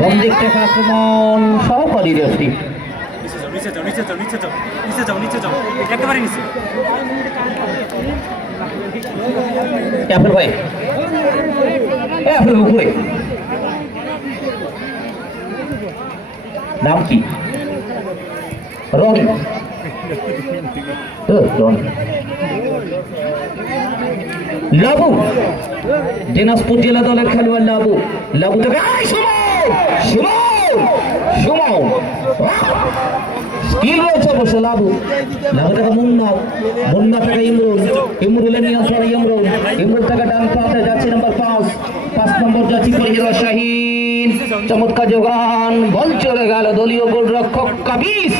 বাম দিক থেকে আক্রমণ সহকারী রেফারি অ্যাপেল ভাই অ্যাপেল উপরে নাম কি রনি রনি লাবু দিনাজপুর জেলা দলের খেলোয়াড় লাবু লাবু থেকে স্কিল রয়েছে অবশ্য লাবু লাবু থেকে মুন্না মুন্না থেকে ইমরুল ইমরুলের নিয়ন্ত্রণে ইমরুল ইমরুল থেকে ডান প্রান্তে যাচ্ছে নাম্বার 5 নম্বর যাচ্ছে পরিহিরা শাহিন চমৎকার যোগান বল চলে গেল দলীয় গোলরক্ষক কাবিস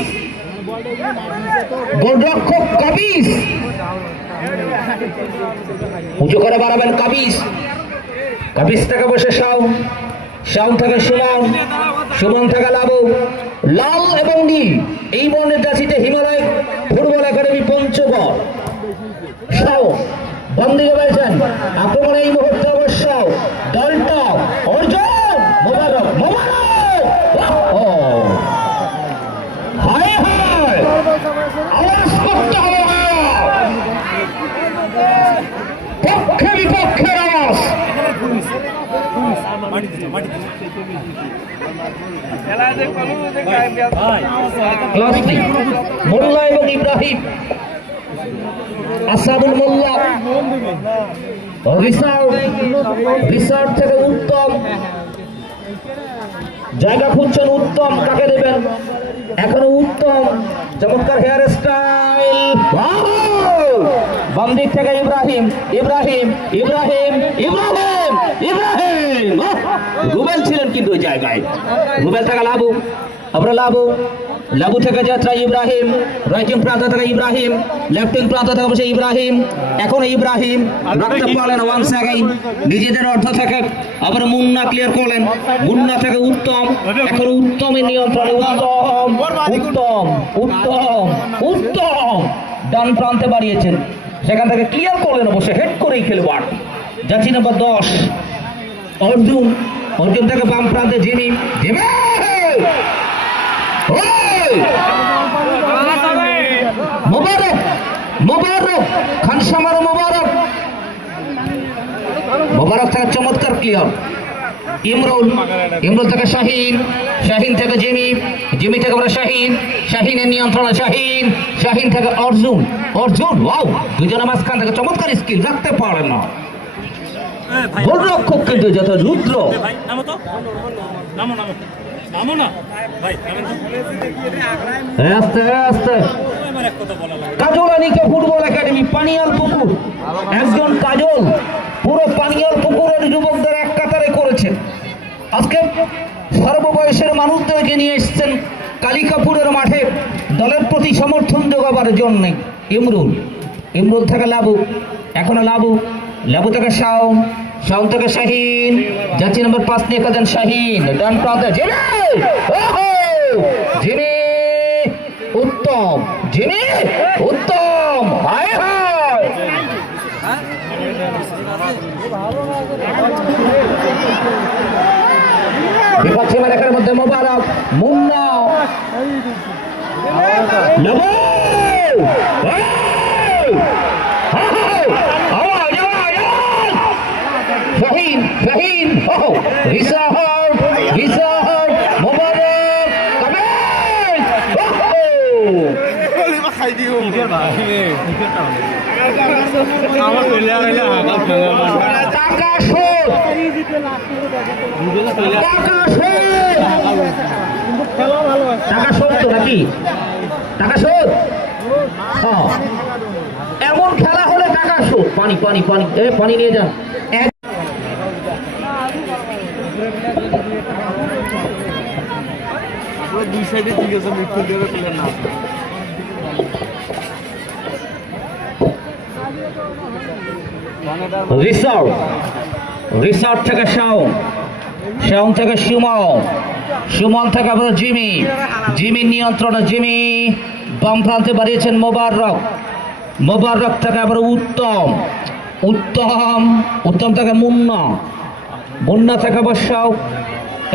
উঁচু করে বাড়াবেন কাবিস কাবিস থেকে বসে শাওন থেকে সুমন থেকে লাবু লাল এবং নীল এই বর্ণের জার্সিতে হিমালয় ফুটবল একাডেমি পঞ্চগড় শাওন বন্দিকে পেয়েছেন আক্রমণে এই মুহূর্তে অবশ্য দলটা অর্জন মোবারক হায় হায় আওয়াজ করতে হবে পক্ষে বিপক্ষের আওয়াজ মোল্লা এবং ইব্রাহিম আসাদুল মোল্লা রিসার্চ থেকে উত্তম জায়গা খুঁজছেন উত্তম কাকে দেবেন এখনো উত্তম চমৎকার হেয়ার স্টাইল বাম দিক থেকে ইব্রাহিম রুবেল ছিলেন কিন্তু ওই জায়গায় রুবেল থেকে লাবু আমরা লাবু থেকে যাত্রা ইব্রাহিম রাইটিং প্রান্ত থেকে ইব্রাহিম লেফটিং প্রান্ত থেকে বসে ইব্রাহিম এখন ইব্রাহিম রাখতে পারলেন ওয়ান সেকেন্ড নিজেদের অর্ধ থেকে আবার মুন্না ক্লিয়ার করলেন মুন্না থেকে উত্তম এখন উত্তমের নিয়ন্ত্রণে উত্তম ডান প্রান্তে বাড়িয়েছেন সেখান থেকে ক্লিয়ার করলেন অবশ্য হেড করেই খেলোয়াড় যাচ্ছি নাম্বার 10 অর্জুন থেকে বাম প্রান্তে জিমি মোবারক খানসামার মোবারক থেকে চমৎকার ক্লিয়ার ইমরুল থেকে শাহিন থেকে জিমি থেকে আমরা শাহিনের নিয়ন্ত্রণে শাহিন থেকে অর্জুন ওয়াও দুজনের মাঝখান থেকে চমৎকার স্কিল রাখতে পারে না গোলরক্ষক কিন্তু যত রুদ্র আস্তে কাজল আনিকা ফুটবল একাডেমি পানিয়াল পুকুর একজন কাজল পুরো পানিয়াল পুকুরের যুবকদের এক কাতারে করেছেন আজকে সর্ববয়সের মানুষদেরকে নিয়ে এসেছেন কালিকাপুরের মাঠে দলের প্রতি সমর্থন যোগাবার জন্য ইমরুল থেকে লাবু এখনো লাবু থেকে শাওন থেকে শাহিন যাচ্ছি নাম্বার 5 নিয়ে কাজেন শাহিন ডান প্রান্তে জিমি উত্তম হায় হায় বিপক্ষে মাঠের মধ্যে মোবারক মুন্না শাহিন রিসার্চ মোবারক টাকা শোধ তো নাকি টাকা শোধ এমন খেলা হলে টাকা শোধ পানি নিয়ে যান দুই সাইডে ঠিক আছে মৃত্যু দিয়ে প্লেয়ার না রিসার্চ থেকে শাওন থেকে সুমন থেকে আবার জিমি নিয়ন্ত্রণে বাম প্রান্তে বাড়িয়েছেন মোবারক থেকে আবার উত্তম থেকে মুন্না থেকে আবার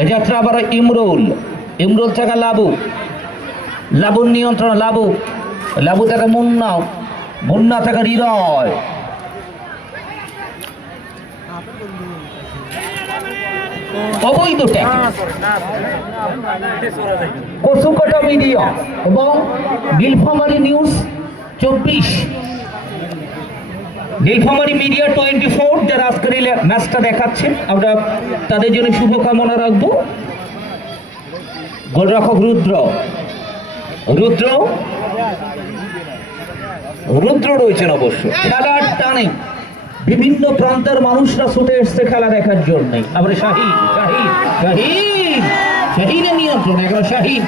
এ যাত্রা আবার ইমরুল থেকে লাবুর নিয়ন্ত্রণ লাবু থেকে মুন্না থেকে হৃদয়, অবৈধ কচুকাটা মিডিয়া এবং নীলফামারী নিউজ 24, নীলফামারী মিডিয়া 24 যারা আজকের এই ম্যাচটা দেখাচ্ছেন, আমরা তাদের জন্য শুভকামনা রাখবো। গোলরক্ষক রুদ্র রয়েছেন অবশ্য। খেলার টানে বিভিন্ন প্রান্তের মানুষরা ছুটে এসছে খেলা দেখার জন্য। আমরা শাহিনের নিয়ন্ত্রণ, এখন শাহিন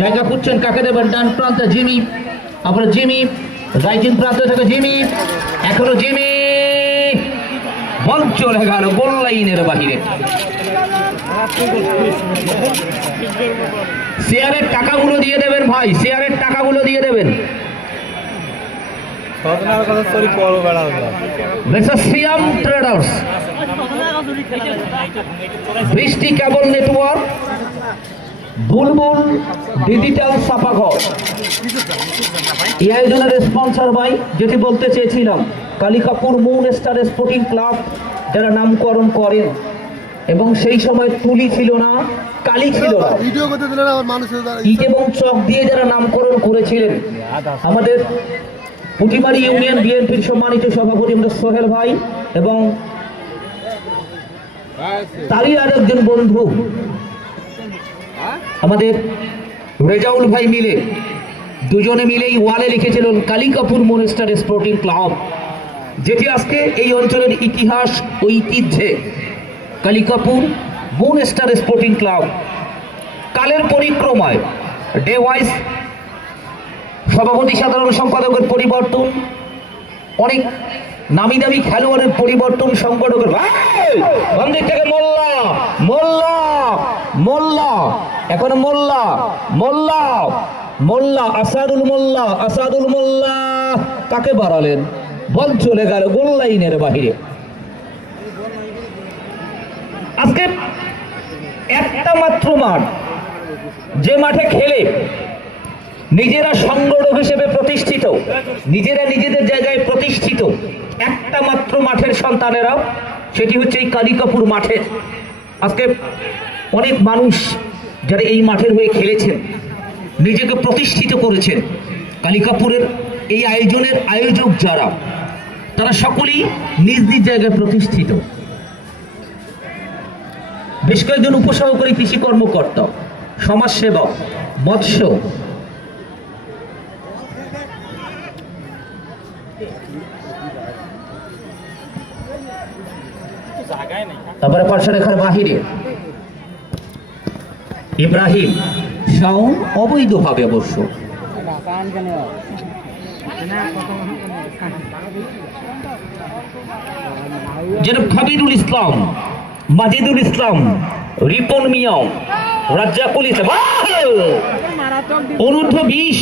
জায়গা খুঁজছেন কাকে দেবেন, ডান প্রান্তে জিমি, আবার জিমি রাইট প্রান্ত থেকে জিমি, এখনো জিমি, বল চলে গেল গোল লাইনের বাহিরে। শেয়ারের টাকাগুলো দিয়ে দেবেন ভাই, শেয়ারের টাকাগুলো দিয়ে দেবেন। শ্রিয়াম ট্রেডার্স, বৃষ্টি কেবল নেটওয়ার্ক, বুলবুল ডিজিটাল ছাপাঘর, এই আয়োজনের স্পন্সর ভাই যেটি বলতে চেয়েছিলাম, Kalikapur moon star sporting club যারা নামকরণ করেন, এবং সেই সময় তুলি ছিল না, কালি ছিল না, ইট এবং চক দিয়ে যারা নামকরণ করেছিলেন, আমাদের পুটিমারি ইউনিয়ন বিএনপির সম্মানিত সভাপতি আমাদের সোহেল ভাই এবং তারই আর একজন বন্ধু আমাদের রেজাউল ভাই মিলে, দুজনে মিলেই ওয়ালে লিখেছিলেন Kalikapur moon star sporting club, যেটি আজকে এই অঞ্চলের ইতিহাস ঐতিহ্যে Kalikapur moon star sporting club কালের পরিক্রমায় ডে ওয়াইজ সভাপতি সাধারণ সম্পাদকের পরিবর্তন, অনেক নামি দামি খেলোয়াড়ের পরিবর্তন, সংগঠকের মন্দির থেকে মোল্লা এখন মোল্লা আসাদুল মোল্লা কাকে বাড়ালেন, বল চলে গেল গোল লাইনের বাহিরে। আজকে একটা মাত্র মাঠ, যে মাঠে খেলে নিজেরা সংগঠক হিসেবে প্রতিষ্ঠিত, নিজেরা নিজেদের জায়গায় প্রতিষ্ঠিত, একটা মাত্র মাঠের সন্তানেরা, সেটি হচ্ছে এই কালিকাপুর মাঠের। আজকে অনেক মানুষ যারা এই মাঠের হয়ে খেলেছেন, নিজেকে প্রতিষ্ঠিত করেছেন, কালিকাপুরের এই আয়োজনের আয়োজক যারা, তারা সকলেই নিজ নিজ জায়গায় প্রতিষ্ঠিত। বেশ কয়েকজন উপসহকারী কৃষি কর্মকর্তা, সমাজসেবক, মৎস্য, তারপরে পার্শ্বরেখার বাহিরে ইব্রাহিম শাওন অবৈধভাবে অবশ্য, যেন খাবিরুল ইসলাম, মাজিদুল ইসলাম, রিপন মিয়াও, রাজ্জাকুল ইসলাম, অনূর্ধ্ব 20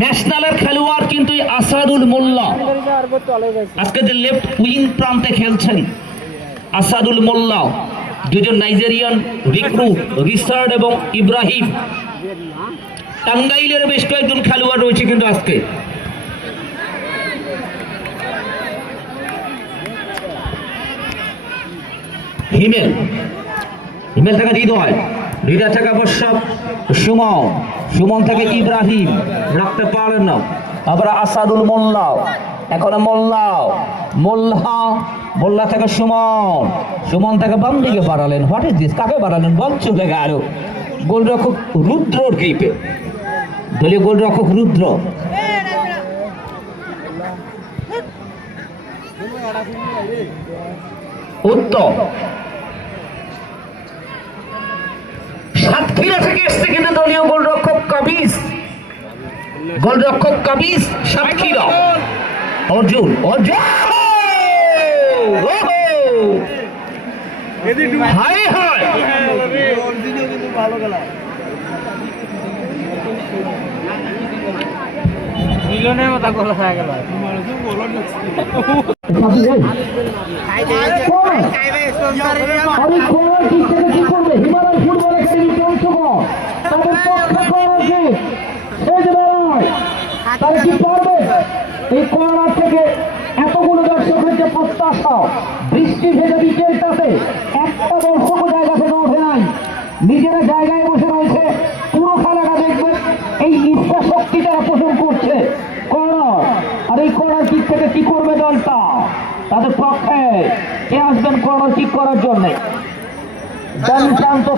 ন্যাশনালের খেলোয়াড় কিন্তু আসাদুল মোল্লা আজকে যে লেফট উইং প্রান্তে খেলছেন। আসাদুল মোল্লা, দুজন নাইজেরিয়ান রিক্রুট রিসার্ড এবং ইব্রাহিম, টাঙ্গাইলের বেশ কয়েকজন খেলোয়াড় রয়েছে কিন্তু আজকে। হিমেল থেকে হৃদয় থেকে বর্ষাপ, সুমন থেকে ইব্রাহিম রাখতে পারেন না, আবার আসাদুল মোল্লা, এখন মোল্লা থেকে সুমন থেকে বাম দিকে বাড়ালেন, হোয়াট ইজ দিস, কাকে বাড়ালেন, বল চলে গেল গোলরক্ষক রুদ্রর গ্রিপে, দলীয় গোলরক্ষক রুদ্র। উত্তম সাতক্ষীরা থেকে এসছে কিন্তু দলীয় গোলরক্ষক কাবিজ সাতক্ষীরা, অর্জুন মিলনের মতো গোলা হয়ে গেল। কি করবে হিমালয় তাদের পক্ষে কর্নার কিক সেজে বেড়ায়, তারা কি পারবে এই কর্নার থেকে? এতগুলো দর্শকের যে প্রত্যাশা, বৃষ্টি ভেজে বিকেলটাতে একটা দর্শকও জায়গা থেকে ওঠে নাই, নিজেরা জায়গায় বসে রয়েছে, পুরো খেলাটা দেখবে। এই ইচ্ছা শক্তি তারা পোষণ করছে। কর্নার, আর এই কর্নার কিক থেকে কি করবে দলটা? তাদের পক্ষে কে আসবেন কর্নার কিক করার জন্য?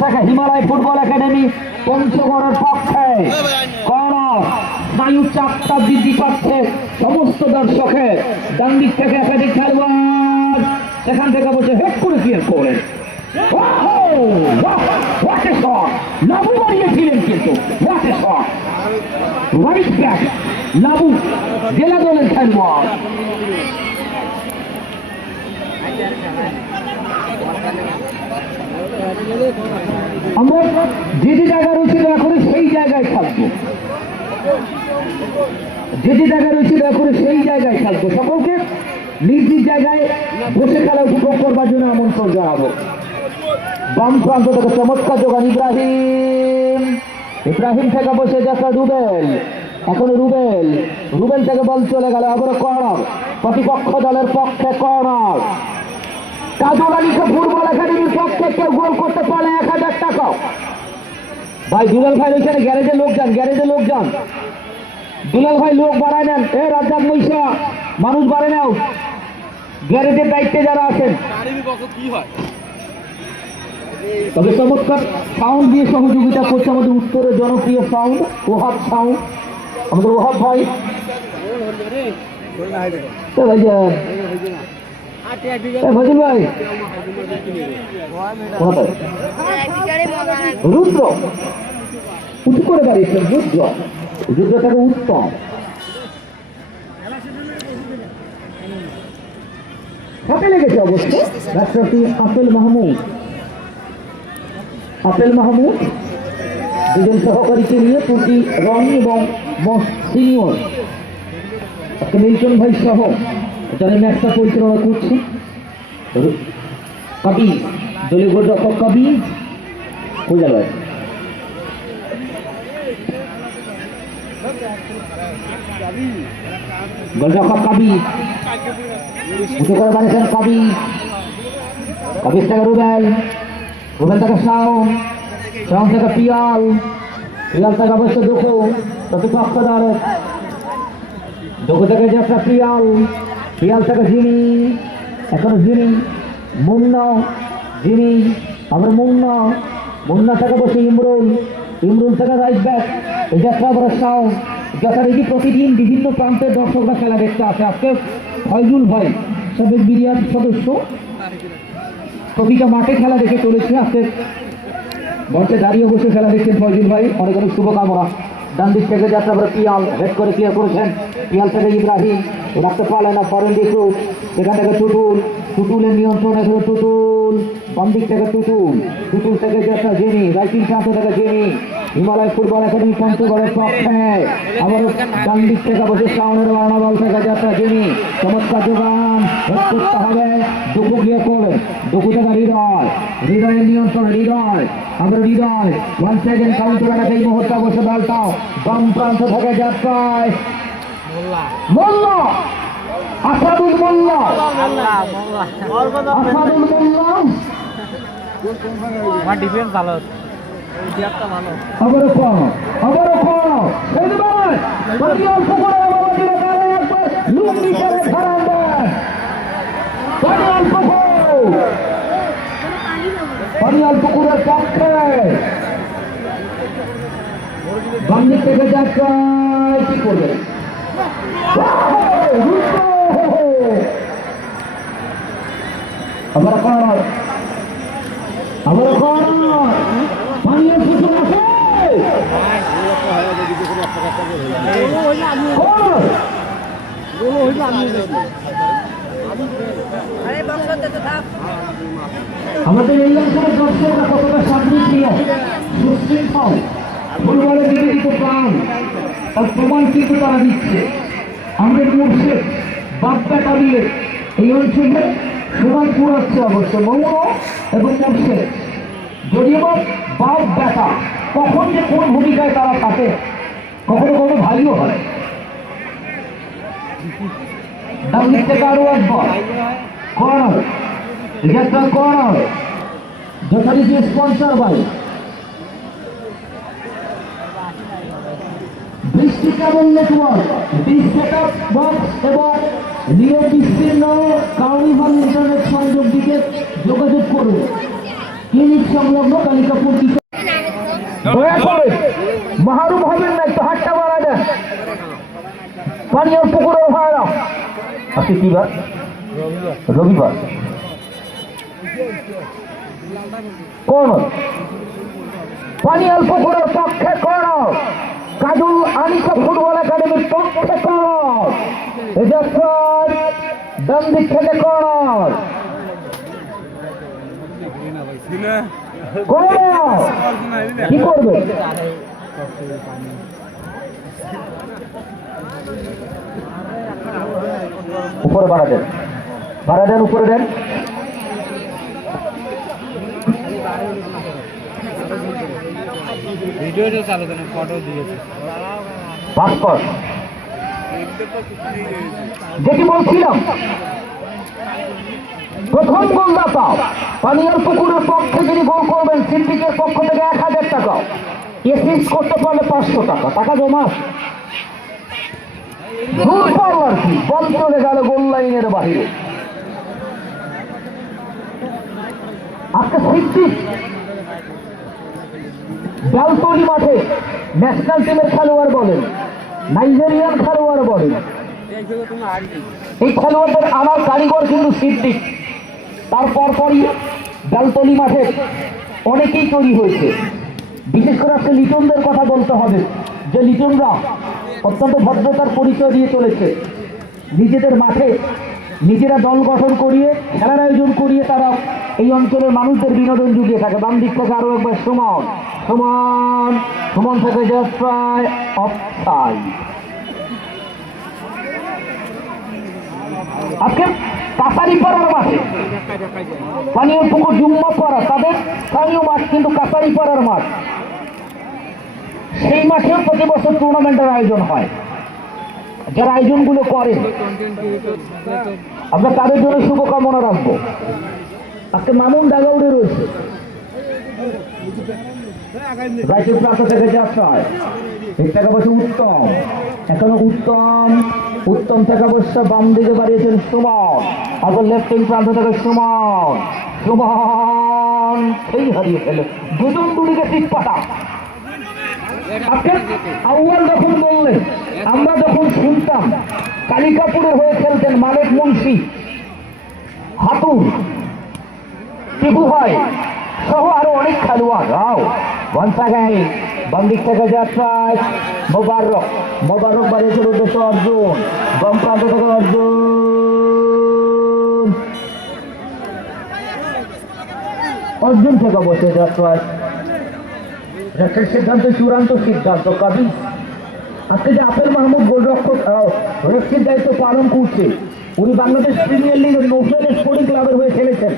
থাকে হিমালয় ফুটবল একাডেমি পঞ্চগড়ের পক্ষে কর্নার, স্নায়ু চাপটা বৃদ্ধি পাচ্ছে সমস্ত দর্শকের। ডান দিক থেকে একাধিক খেলোয়াড় সেখান থেকে বসে হেড করে ক্লিয়ার করেন। লাবু বাড়িয়েছিলেন কিন্তু রাইট ব্যাক লাবু জেলা দলের খেলোয়াড়। আমরা যে যে জায়গায় রয়েছে দয়া করে সেই জায়গায় থাকবো, যে যে জায়গায় রয়েছে দয়া করে সেই জায়গায় থাকবো। সকলকে নিজ নিজ জায়গায় বসে খেলা উপভোগ করবার জন্য আমন্ত্রণ জানাবো। বাম প্রান্ত থেকে চমৎকার যোগান ইব্রাহিম থেকে বসে যাচ্ছে রুবেল। এখন রুবেল থেকে বল চলে গেল আবার কর্নার, প্রতিপক্ষ দলের পক্ষে কর্নার। কাজল আলীকে ফুটবল একাডেমির পক্ষে কেউ গোল করতে পারে 1000 টাকা। ভাই দুলাল ভাই ওইখানে গ্যারেজে লোক যান, দুলাল ভাই লোক বাড়ায় নেন। এ রাজ্জাক মহিষা মানুষ বাড়ে নাও, গ্যারেজের দায়িত্বে যারা আছেন। তবে চমৎকার সাউন্ড দিয়ে সহযোগিতা করছে আমাদের উত্তরের জনপ্রিয় সাউন্ড ওহাব সাউন্ড, আমাদের ওহাব ভাই। মজিদ ভাই রুদ্র উঁচু করে দাঁড়িয়েছেন, রুদ্রটাকে উত্তম হাতে লেগেছে অবশ্য। রাষ্ট্রপতি আপেল মাহমুদ দুজন সহকারীকে নিয়ে প্রতি রং এবং সিনিয়র মিল্টন ভাই সহ যারা ম্যাচটা পরিচালনা করছে। কবি দলীয় গোলরক্ষক কবি বোঝা যায় গোলরক্ষক কবি উঁচু করে বানিয়েছেন কবির থেকে রুবেল থেকে শাওন থেকে পিয়াল থেকে অবশ্য দুঃখু প্রতিপক্ষ দলের দুঃখু থেকে যাত্রা পিয়াল থেকে জিনি, এখন মুন্না আবার মুন্না থেকে বসে ইমরুল থেকে রাইট ব্যাক। এই যাত্রা আবার শাওন যথারীতি প্রতিদিন বিভিন্ন প্রান্তের দর্শকরা খেলা দেখতে আসে। আজকে ফয়জুল ভাই সাবেক বিরিয়ার সদস্য প্রতিটা মাঠে খেলা দেখে চলেছে, আজকে মঞ্চে দাঁড়িয়ে বসে খেলা দেখছেন ফয়জুল ভাই, অনেক অনেক শুভকামনা। ডান দিক থেকে যাত্রা করে পিয়াল হেড করে ক্লিয়ার করেছেন, পিয়াল থেকে ইব্রাহিম রাখতে পারলেন না, ফরেন দিকু সেখান থেকে টুটুলের নিয়ন্ত্রণে টুটুল, বাম দিক থেকে টুটুল থেকে যাত্রা জেনি, রাইটিং প্রান্ত থেকে জেনি, হিমালয় ফুটবল একাডেমি পঞ্চগড়ের পক্ষে আবার ডান দিক থেকে বসে শাওনের বারানা বল থেকে যাত্রা জেনি, চমৎকার যোগান করতে হবে। দুঃখু গিয়ে করবে, দুঃখু থেকে হৃদয়ের নিয়ন্ত্রণ আবার হৃদয় 1 সেকেন্ড কাউন্টার এলাকা এই মুহূর্তে বসে দলটাও বাম প্রান্ত থেকে যাত্রায় মোল্লা আসাদুল মোল্লা ডিফেন্স ভালো পুকুরের পক্ষে বামদিক থেকে যাত্রা কি করবে? আবার পানীয় সুযোগ আছে, আমাদের এই অঞ্চলের দর্শকরা কতটা শান্তিপ্রিয় সুশৃঙ্খল, ফুটবলের নিবেদিত প্রাণ তার প্রমাণ কিন্তু তারা দিচ্ছে। আমাদের মুর্শিদ বাপ্পা দিয়ে এই অঞ্চলে সবাই পুরাচ্ছে অবশ্য মৌন এবং মুর্শিদ যদিও বা বাপ বেটা কখন যে কোন ভূমিকায় তারা থাকে, কখনো কখনো ভাইও হয়। ডান দিক থেকে আরো একবার কর্নার, রিজার্ভ কর্নার, যথারীতি স্পন্সর বাই বৃষ্টি কেবল নেটওয়ার্ক, সেটআপ বক্স এবং নিয়ে বিস্তীর্ণ কার্নিভাল ইন্টারনেট সংযোগ দিকে যোগাযোগ করুন। ক্লিনিক সংলগ্ন কালিকাপুর দিকে দয়া করে মাহরুম হবেন না, একটু হাতটা বাড়া দেন। পানীয় পুকুরে ভাইরা আজকে কি বার? রবিবার। কোন পানীয় পুকুরের পক্ষে কোন কাজল আনিকা ফুটবল একাডেমির পক্ষে কর, ডান দিক থেকে কর কি করবে? উপরে ভাড়া দেন, ভাড়া দেন, উপরে দেন। ভিডিওটা চালু করেন, ফটো দিয়েছে ভাস্কর যেটি বলছিলাম, প্রথম গোলদাতা পানীয় পুকুরের পক্ষে যিনি গোল করবেন সিন্ডিকের পক্ষ থেকে 1000 টাকা, এসিস্ট করতে পারলে 500 টাকা। টাকা জমা দূর পারল আর কি, বল চলে গেল গোল লাইনের বাহিরে। আজকে সিন্ডিক বেলতলি মাঠে ন্যাশনাল টিমের খেলোয়াড় বলেন, নাইজেরিয়ান খেলোয়াড় বলেন, এই খেলোয়াড়দের আমার কারিগর কিন্তু সিদ্দিক। তারপর পরই বেলতলি মাঠে অনেকেই তৈরি হয়েছে। বিশেষ করে আজকে লিটনদের কথা বলতে হবে, যে লিটনরা অত্যন্ত ভদ্রতার পরিচয় দিয়ে চলেছে। নিজেদের মাঠে নিজেরা দল গঠন করিয়ে খেলার আয়োজন করিয়ে তারা এই অঞ্চলের মানুষদের বিনোদন জুগিয়ে থাকে। বাম দিক থেকে আরো একবার সুমন, সুমন, সুমন থেকে প্রায় অফসাইড। আজকে কাছারিপাড়ার মাঠে পানীয় পুকুর জুম্মা পাড়া তাদের স্থানীয় মাঠ, কিন্তু কাছারিপাড়ার মাঠ, সেই মাঠেও প্রতি বছর টুর্নামেন্টের আয়োজন হয়। যারা আয়োজনগুলো করেন আমরা তাদের জন্য শুভকামনা রাখবো। আজকে মামুন ডাগাউড়ে রয়েছে, রাইটের প্রান্ত থেকে যাত্রায় এই টাকা বসে উত্তম, এখনো উত্তম, উত্তম টাকা বসে বাম দিকে বাড়িয়েছেন সুমন, আবার লেফট উইং প্রান্ত থেকে সুমন, সুমন সেই হারিয়ে ফেলে দুজন দুদিকে টিক পাতা। আজকে আউয়াল যখন বললেন, আমরা যখন শুনতাম কালিকাপুরে হয়ে খেলতেন মালিক মুন্সি, হাতুর, টিপু ভাই সহ আরো অনেক খেলোয়াড়রাও বনসাগাই বাম দিক থেকে যাত্রায় মোবারক, মোবারক বাড়িয়েছিল উদ্দেশ্য অর্জুন, বাম প্রান্ত থেকে অর্জুন, অর্জুন থেকে বসে যাত্রায় সিদ্ধান্ত, চূড়ান্ত সিদ্ধান্ত কাবি। আজকে যে আপেল মাহমুদ গোলরক্ষক রেফারির দায়িত্ব পালন করছে, উনি বাংলাদেশ প্রিমিয়ার লিগের নৌফেল স্পোর্টিং ক্লাবের হয়ে খেলেছেন,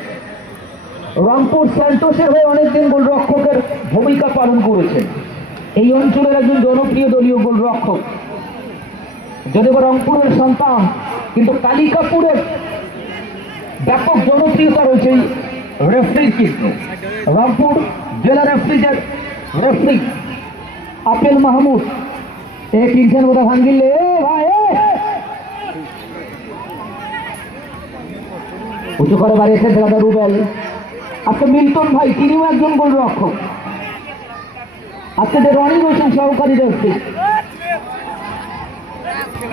রংপুর স্যান্টোসের হয়ে অনেকদিন গোলরক্ষকের ভূমিকা পালন করেছেন। এই অঞ্চলের একজন জনপ্রিয় দলীয় গোলরক্ষক, যদিও রংপুরের সন্তান, কিন্তু কালিকাপুরের ব্যাপক জনপ্রিয়তা রয়েছে এই রেফারির। কিন্তু রংপুর জেলা রেফারির রেফারি আপেল মাহমুদ এ কিনছেন বোধ ভাঙ্গিলে ভাই উঁচু করে বাড়িয়েছেন দাদা রুবেল। আজকে মিল্টন ভাই তিনিও একজন গোলরক্ষক। আজকে যে রনি রয়েছেন সহকারী রেফারি।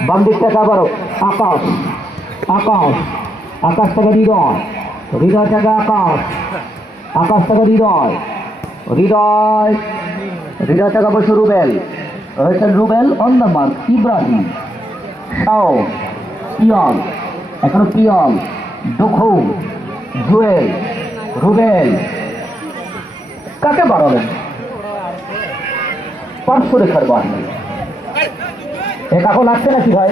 বাম দিক থেকে আবারও আকাশ, আকাশ, আকাশ থেকে হৃদয়, হৃদয় থেকে আকাশ, আকাশ থেকে হৃদয়, হৃদয়, হৃদয় থেকে বসে রুবেল, রয়েছেন Rubel on the mark, Ibrahim, শাও, পিয়ল, এখনো পিয়ল, দুখু, জুয়েল, রুবেল, কাকে বাড়াবেন? পার্শ্ব রেখার বাহিনী এ কাকো লাগছে নাকি ভাই?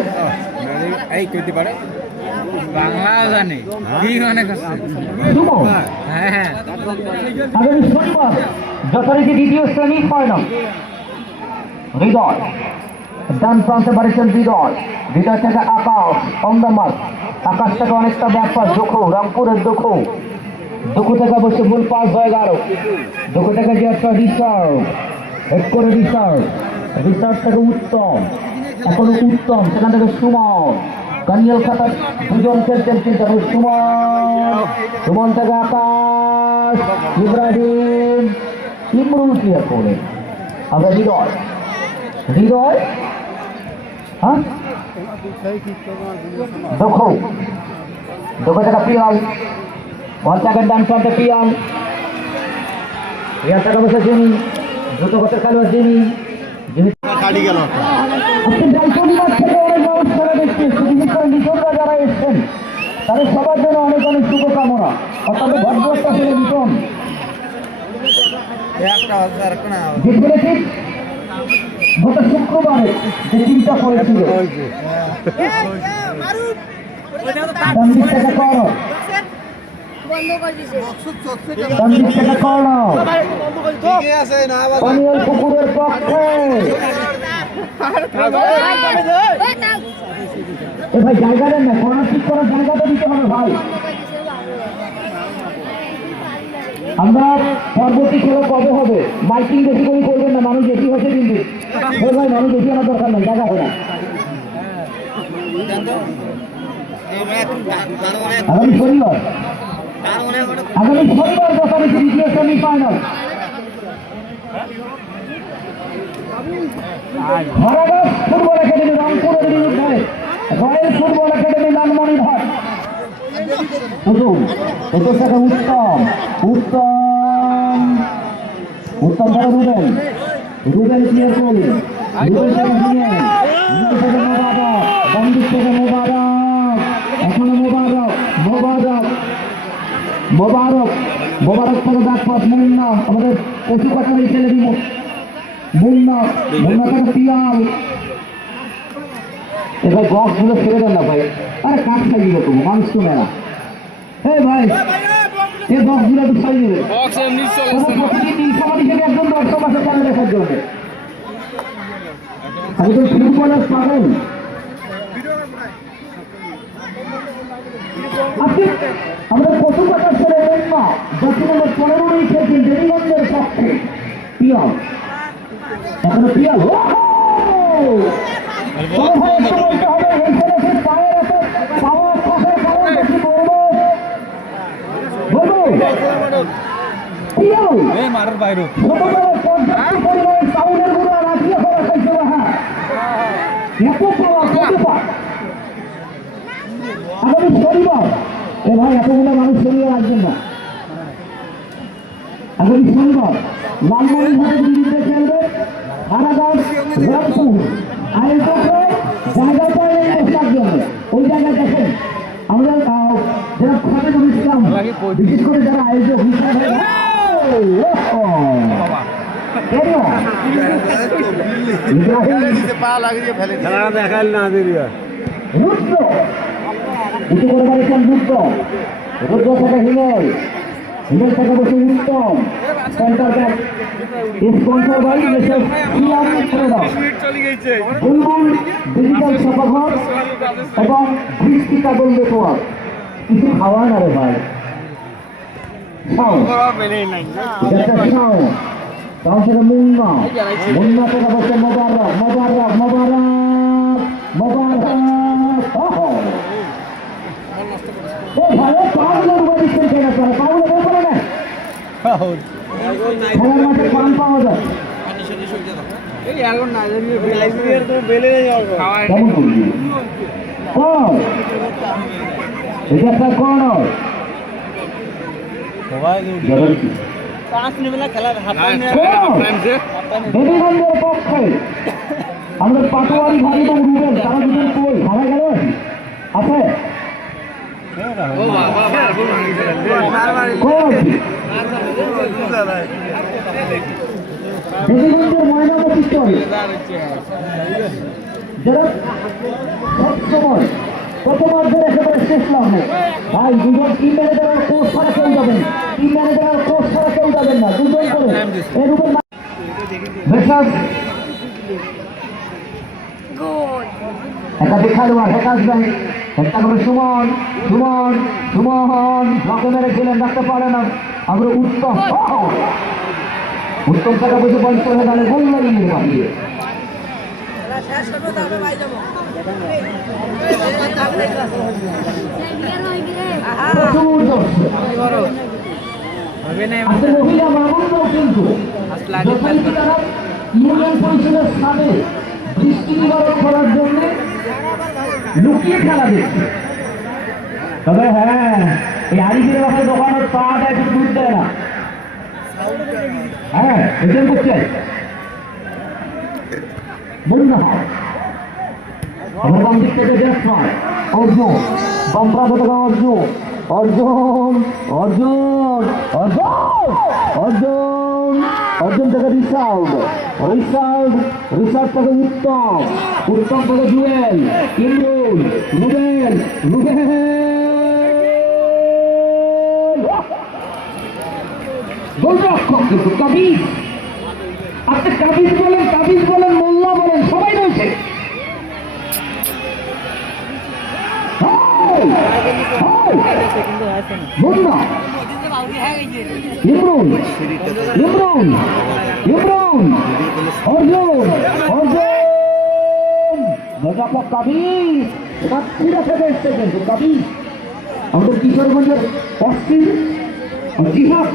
বাংলাও জানে ঠিক অনেক আছে শুভ হ্যাঁ হ্যাঁ আগামী শনিবার যথারীতি দ্বিতীয় শ্রেণী ফাইনাল। হৃদয় ডান প্রান্তে বাড়িছেন হৃদয় থেকে আকাশ অন্দামার আকাশ থেকে অনেকটা ব্যাপার দুঃখ রামপুরের দুঃখ থেকে অবশ্যই ভুল পাস হয়ে গেল। দুঃখ থেকে যে একটা রিসার্ভ এক করে রিসার্ভ থেকে উত্তম এখনো উত্তম সেখান থেকে সুমন কানিয়াল খাতা দুজন খেলছেন চিন্তা করে সুমন থেকে আকাশ ইব্রাহিম ইমরুল ক্লিয়ার করে আমরা হৃদয় হ্যাঁ দুঃখ থেকে পিয়াল বল থেকে ডান প্রান্তে পিয়াল টাকা বসে জিনি দ্রুত করতে খেলোয়াড় জিনি যারা এসছেন তাদের সবার জন্য অনেক অনেক শুভকামনা অর্থাৎ ভদ্রতা ছেলে মিটন গত শুক্রবারে যে চিন্তা করেছিল পানিয়াল পুকুরের পক্ষে ভাই জায়গা দেন না করোনা ঠিক করার জায়গাটা দিতে হবে ভাই। আমরা পরবর্তী খেলা কবে হবে মাইকিং বেশি করে করবেন না মানুষ বেশি হচ্ছে কিন্তু ভাই মানুষ বেশি আমার দরকার নেই জায়গা হবে না। আগামী শনিবার যথারীতি দ্বিতীয় সেমি ফাইনাল হরাগাছ ফুটবল একাডেমি রামপুরের বিরুদ্ধে রয়্যাল ফুটবল একাডেমি লালমনিরহাট। এদের সাথে উত্তম ধরে রুবেন ক্লিয়ার করলেন রুবেন থেকে বন্দুক থেকে মোবারক এখনো মোবারক থেকে ডাকপাস মুন্না আমাদের পশু পাখানি ছেলে দিব মুন্না থেকে পিয়াল এবার বক্স গুলো ছেড়ে দেন না ভাই আরে কাঠ খাই দিল তুমি মানুষ শুনে না ভাই এই বক্স গুলো একটু ছাড়িয়ে দেবে একজন দর্শক আছে তাহলে দেখার জন্য আমি তো ফুটবলের পাগল। আমাদের পশু পাখার ছেলে মুন্না দক্ষিণ নম্বর 15 মিনিট খেলছেন দেবীগঞ্জের পক্ষে পিয়াল এখনো পিয়াল মারার বাইরে আগামী শনিবার ভাই এতগুলো মানুষ সরিয়ে রাখবেন না। আগামী শনিবার লালমনিরহাটের বিরুদ্ধে খেলবে হারাগাঁও রংপুর আয়োজকরা জায়গাটা জন্য ওই জায়গায় দেখেন আমাদের যারা খালেদুল ইসলাম বিশেষ করে যারা আয়োজক দেখাল না দিলিয়া রুদ্র উঁচু করে বাড়িছেন রুদ্র থেকে হিমেল থেকে বসে Uttam centre back sponsor by mrs Siam trader Bulbul digital ছাপাঘর এবং বৃষ্টি কাগজ নেটওয়ার্ক কিছু খাওয়া না রে ভাই তার সাথে মুন্না থেকে বসে মোবারক ভালো পাগুলো রুবা দিচ্ছেন কেনা চলে পাগুলো বের করে নেন খেলার মাঠে পান পাওয়া যায় কেমন করবি এটা একটা কর্নার দেবীগঞ্জের পক্ষে আমাদের পাটোয়ারি ভাই এবং রুবেল তারা দুজন কই হারা গেল আছে দেবীগঞ্জের ময়নামতি চলে যারা সবসময় প্রথমার্ধের একেবারে শেষ লগ্নে ভাই দুজন টিম ম্যানেজারের কোচ ছাড়া কেউ যাবেন, টিম ম্যানেজারের কোচ ছাড়া কেউ যাবেন না, দুজন করে এর উপর একাধিক খেলোয়াড় হেঁটে আসবেন, চেষ্টা করে সুমন, সুমন, সুমন ঝাঁকে মেরেছিলেন, রাখতে পারে না। আমরা উত্তম উত্তম টাকা বসে পঞ্চ হয়ে গেলে গোল লাগিয়ে বাড়িয়ে মহিলা মামুনরাও কিন্তু তারা ইউনিয়ন পরিষদের সামনে দৃষ্টি নিবারণ করার জন্য লুকিয়ে খেলা দেখছে। তবে হ্যাঁ, এই আরিফের বাসায় দোকানের পাটা একটু দুধ দেয় না। হ্যাঁ, এটাই করছে মুন্না আমার বাম দিক থেকে দেখছেন অর্জুন, বাম প্রান্ত থেকে অর্জুন, অর্জুন, অর্জুন, অর্জুন, অর্জুন, অর্জুন থেকে রিসাউড, রিসাউড, রিসাউড থেকে উত্তম, উত্তম থেকে জুয়েল, ইমরুল, রুবেল, রুবেল, গোলরক্ষক কিন্তু কাবিজ। আপনি কাবিজ বলেন, মোল্লা বলেন, সবাই রয়েছে। মুন্না, ইমরুল, ইমরুল, ইমরুল, অর্জুন, অর্জুন, মেজাপক কাবিজ, সাতক্ষীরা থেকে এসছে কিন্তু কাবিজ। আমাদের কিশোরগঞ্জের অস্থির জিহাদ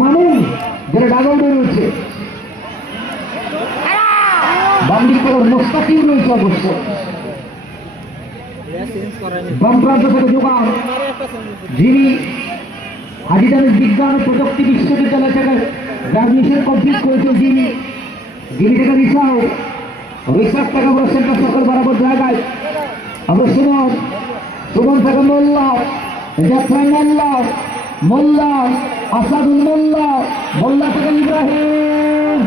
মামুন যারা ডাগৌডে রয়েছে, বাম দিক থেকে মোস্তাকিম রয়েছে অবশ্য, বাম প্রান্ত থেকে যোগান যিনি হাজিদানের বিজ্ঞান ও প্রযুক্তি বিশ্ববিদ্যালয় থেকে গ্রাজুয়েশন কমপ্লিট করেছেন, যিনি থেকে রিসার্চ, রিসার্চ থেকে আমরা সেন্টার সকল বরাবর জায়গায় আমরা সুমন, সুমন থেকে মোল্লা, জাফরান মোল্লা, মোল্লা, আসাদুল মোল্লা, মোল্লা থেকে ইব্রাহিম,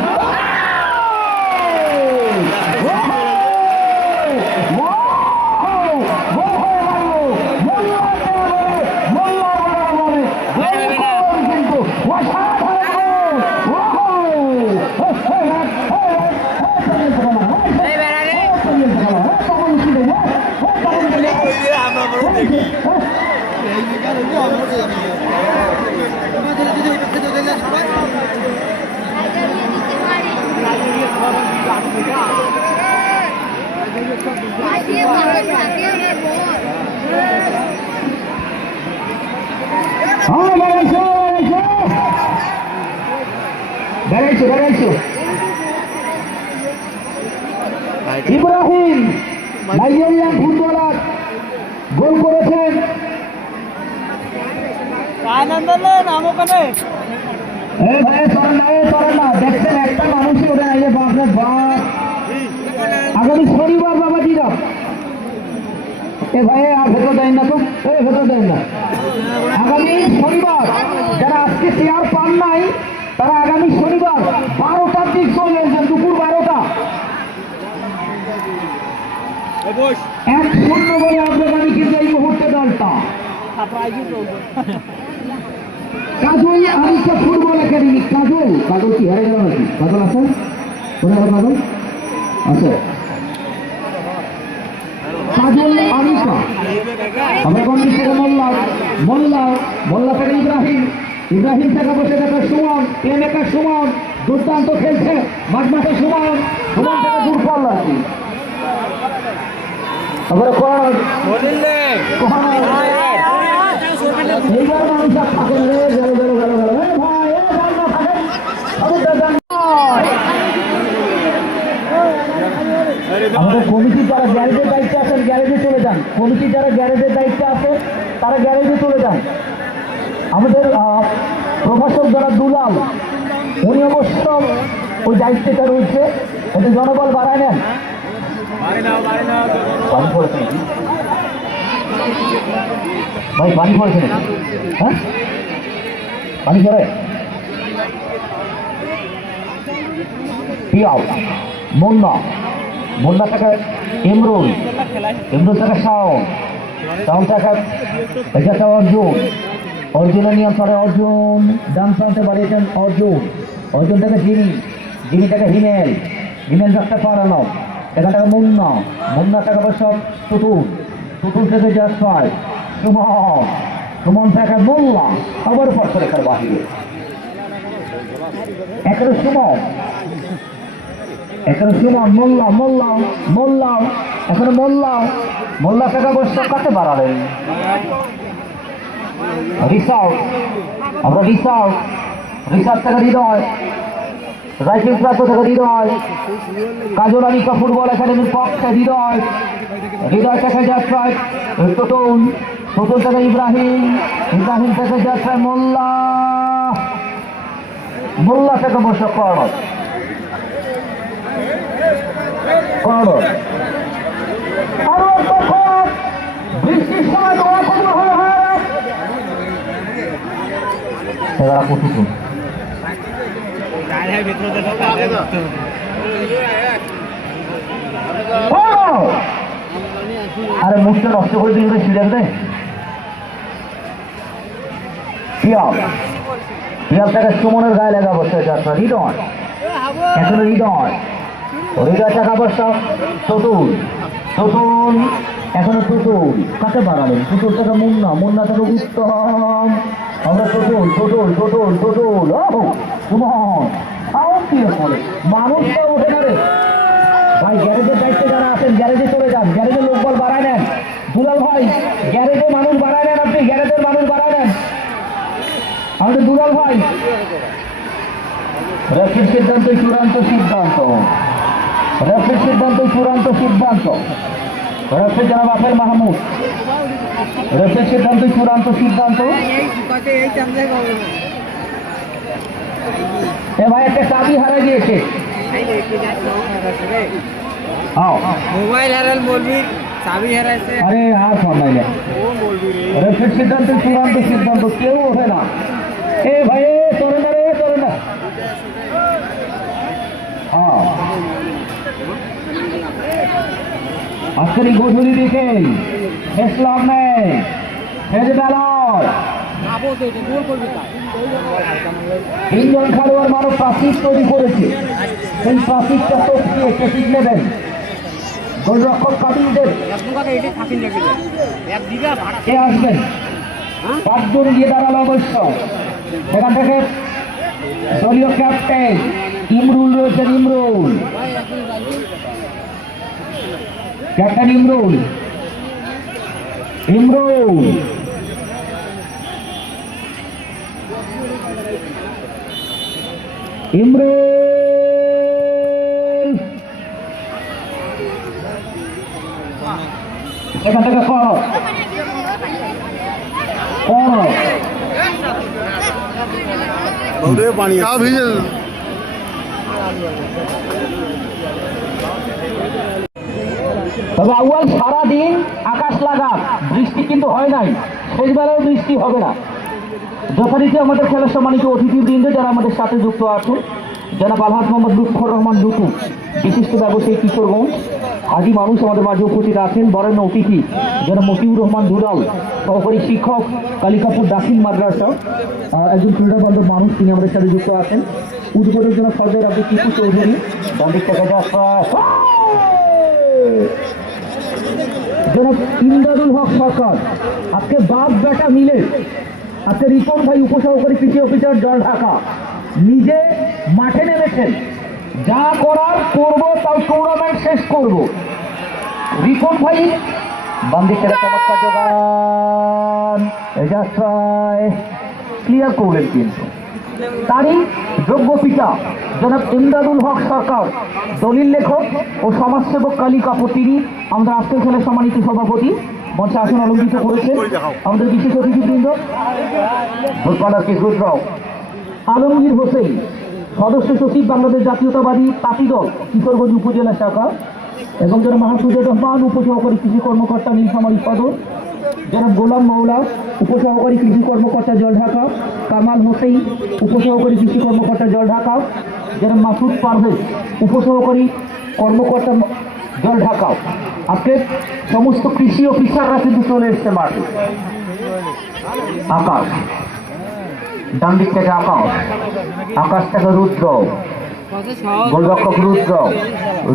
ইব্রাহিম নাইজেরিয়ান ফুটবলার গোল করেছেন। দেখছেন একটা মানুষই ওটা নাই, বাপরে বাপ। আগামী শনিবার বাবাজিরা এ ভাই আর ভেতর দেন না তো, ভেতর দেন না। আগামী শনিবার যারা আজকে চেয়ার পান নাই তারা আগামী শনিবার 12টার দিক চলে এসেছেন, দুপুর 12টা। 1-0 বলে অগ্রগামী কিন্তু এই মুহূর্তে দলটা। কাজল আনিকা ফুটবল একাডেমি, কাজল, কাজল কি হারে গেল নাকি? কাজল আছে কোথায়? কাজল আছে, কাজল আনিকা। আমরা কমিটি থেকে মোল্লা, মোল্লা, মোল্লা থেকে ইব্রাহিম, ইব্রাহিম থেকে বসে দেখা সুমন, প্লেমেকার সুমন দুর্দান্ত খেলছে, মাঝমাঠে সুমন, সুমন থেকে দূর পাল্লা আছে। আমরা এইবার মানুষ আর থাকেন রে, গেল গেল গেল গেল ভাই, আমাদের কমিটি যারা গ্যারেজের দায়িত্বে আছেন গ্যারেজে চলে যান, কমিটি যারা গ্যারেজের দায়িত্বে আছে তারা গ্যারেজে চলে যান। আমাদের প্রভাষক যারা দুলাল, উনি অবশ্য ওই দায়িত্বটা রয়েছে, একটু জনবল বাড়ায় নেন। পানি পড়েছে নাকি ভাই? পানি পড়েছে নাকি? হ্যাঁ, পানি পড়ে। পিয়াও, মুন্না, মুন্না থেকে ইমরুল, ইমরুল থেকে শাওন, শাওন থেকে এটা অর্জুন, অর্জুনের নিয়ন্ত্রণে অর্জুন ডান প্রান্তে বাড়িয়েছেন অর্জুন, অর্জুন থেকে জিমি, জিমি থেকে হিমেল, হিমেল যাচ্ছে পারানো, এখান থেকে মুন্না, মুন্না থেকে বসব টুটুল, টুটুল থেকে জাসফাই, সুমন, সুমন থেকে মোল্লা, আবার পার্শ্ব রেখার বাহিরে এখানে সুমন, এখানে সুমন, মোল্লা, মোল্লা, মোল্লা, এখানে মোল্লা, মোল্লা থেকে বসব কাছে বাড়ালেন রিসাউ, আমরা রিসাউ, রিসার থেকে হৃদয়, রাইফেল প্রান্ত থেকে হৃদয়, কাজল আলিকা ফুটবল একাডেমির পক্ষে হৃদয়, হৃদয় থেকে যাচ্ছে টোটন, টোটন থেকে ইব্রাহিম, ইব্রাহিম থেকে যাচ্ছে মোল্লা, মোল্লা থেকে বসে করণ, করণ বৃষ্টির সময় দোয়া কবুল হয়ে এরা কুটুকুন আরে মুখটা নষ্ট করে দিন সিরিয়াল রে পিয়াল, পিয়াল থেকে সুমনের গায়ে লেগা বসে যাচ্ছে হৃদয়, এখন হৃদয়, হৃদয় টাকা বসা চতুল, চতুল এখনো টুটুল, কাকে বাড়ালেন টুটুল থেকে মুন্না, মুন্না থেকে উত্তম, আমরা টুটুল, টুটুল, টুটুল, টুটুল, সুমন সাউন্ড দিয়ে পড়ে মানুষটা ওঠে না রে ভাই। গ্যারেজের দায়িত্বে যারা আছেন গ্যারেজে চলে যান, গ্যারেজে লোকবল বাড়ায় নেন, দুলাল ভাই গ্যারেজে মানুষ বাড়ায় নেন, আপনি গ্যারেজের মানুষ বাড়ায় নেন আমাদের দুলাল ভাই। রেফারির সিদ্ধান্ত চূড়ান্ত সিদ্ধান্ত, রেফারির সিদ্ধান্ত চূড়ান্ত সিদ্ধান্ত, রেফারি জনাব আফেল মাহমুদ, রেফারির সিদ্ধান্ত চূড়ান্ত সিদ্ধান্ত। এ ভাই একটা চাবি হারা গিয়েছে, মোবাইল হারাল বলবি, চাবি হারাইছে, আরে আর ফরমাইলে রেফারির সিদ্ধান্ত চূড়ান্ত সিদ্ধান্ত, কেউ ওঠে না। এ ভাই তোরে না রে, তোরে না। আজকের এই গধূলি দিকে ইসলাম নেই তিনজন খেলোয়াড় মানব প্রাচীর তৈরি করেছে, সেই প্রাচীরটা টপকিয়ে কেটিক নেবেন গোলরক্ষক কাবিলদের কে আসবেন, পাঁচজন গিয়ে দাঁড়ালো অবশ্য। সেখান থেকে দলীয় ক্যাপ্টেন ইমরুল রয়েছেন, ইমরুল, ক্যাপ্টেন ইমরুল, ইমরুল ইমরুল এখান থেকে কর पानी তবে আউয়াল সারাদিন আকাশ লাগা বৃষ্টি কিন্তু হয় নাই, শেষবেলাও বৃষ্টি হবে না। যথারীতি আমাদের খেলার সম্মানিত অতিথিবৃন্দ যারা আমাদের সাথে যুক্ত আছেন, জনাব আলহাজ মোহাম্মদ লুৎফর রহমান লুটু, বিশিষ্ট ব্যবসায়ী কিশোরগঞ্জ, আদি মানুষ আমাদের মাঝে উপস্থিত আছেন। বরেণ্য অতিথি জনাব মতিউর রহমান দুলাল, সহকারী শিক্ষক কালিকাপুর দাখিল মাদ্রাসা, একজন ক্রীড়া বান্ধব মানুষ, তিনি আমাদের সাথে যুক্ত আছেন। উদ্বোধনের জন্য সর্দার আব্দুল টিপু চৌধুরী, বান্দিক থেকে জনাব ইমদাদুল হক সরকার। আজকে বাপ বেটা মিলে আজকে রিপন ভাই উপসহকারী কৃষি অফিসার জল ঢাকা নিজে মাঠে নেমেছেন, যা করার করবো, তাও টুর্নামেন্ট শেষ করবো। রিপন ভাই বান্দিক থেকে চমৎকার যোগান, এজাজরায় ক্লিয়ার করলেন, কিন্তু তারই যোগ্য পিতা জনাব ইমদাদুল হক সরকার, দলিল লেখক ও সমাজসেবক কালিকাপুর, তিনি আমাদের আজকের খেলার সম্মানিত সভাপতি, মঞ্চে আসন অলঙ্কৃত করেছেন। আমাদের বিশেষ অতিথিবৃন্দ ফুটবলার কিশোররাও, আলমগীর হোসেন, সদস্য সচিব বাংলাদেশ জাতীয়তাবাদী পার্টি দল কিশোরগঞ্জ উপজেলা শাখা, এবং যারা মাহফুজুর রহমান উপসহকারী কৃষি কর্মকর্তা নীলফামারী সদর, যারা গোলাম মৌলা উপসহকারী কৃষি কর্মকর্তা জল ঢাকা, কামাল হোসেন উপসহকারী কৃষি কর্মকর্তা জল ঢাকা, যারা মাসুদ পারভেজ উপসহকারী কর্মকর্তা জল ঢাকাও। আজকে সমস্ত কৃষি অফিসাররা কিন্তু চলে এসছে মাঠে। আকাশ, ডান দিক থেকে আকাশ, আকাশ থেকে রুদ্র, গোলরক্ষক রুদ্র,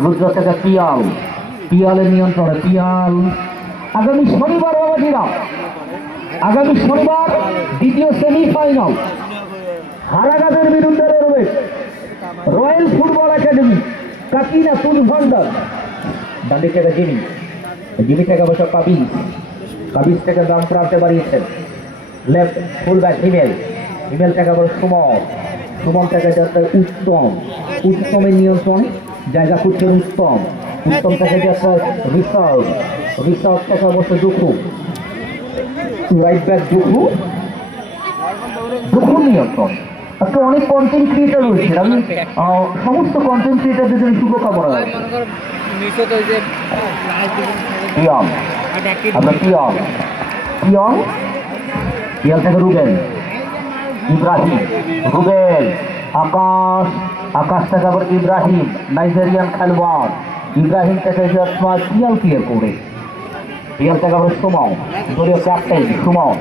রুদ্র থেকে পিয়াল, পিয়ালের নিয়ন্ত্রণে পিয়াল। আগামী শনিবার বাবাজিরা, আগামী শনিবার দ্বিতীয় সেমিফাইনাল হারাগাদের বিরুদ্ধে লড়বে রয়্যাল ফুটবল একাডেমি কাকিনা তুল ভান্ডার। ডান দিক থেকে জিমি, জিমি থেকে অবশ্য কাবিজ, কাবিজ থেকে দাম প্রাপ্তে বাড়িয়েছেন। লেফট ফুল ব্যাক হিমেল, হিমেল থেকে আবার সুমন, সুমন থেকে যাচ্ছে উত্তম, উত্তমের নিয়ন্ত্রণ জায়গা করছেন উত্তম, উত্তম থেকে যাচ্ছে রিসার্ভ, রিসার্ভ থেকে অবশ্য দুঃখু, রাইট ব্যাক দুঃখু, দুঃখু নিয়ন্ত্রণ। আজকে অনেক কন্টেন্ট ক্রিয়েটার রয়েছে, আমি সমস্ত কন্টেন্ট ক্রিয়েটারদের জন্য শুভকামনা রাখছি। পিয়ন, আপনার পিয়ন, পিয়ন, পিয়ন থেকে রুবেল, ইব্রাহিম, রুবেল, আকাশ, আকাশ থেকে আবার ইব্রাহিম, নাইজেরিয়ান খেলোয়াড়, ইব্রাহিম থেকে পিয়াল ক্লিয়ার করে, পিয়াল থেকে আবার সুমন, দলীয় ক্যাপ্টেন সুমন,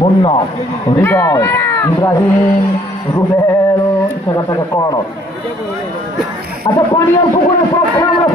মুন্না, হৃদয়, ইব্রাহিম, রুবেল, সেখান থেকে কর। আচ্ছা পানিয়াল পুকুরের পক্ষে আমরা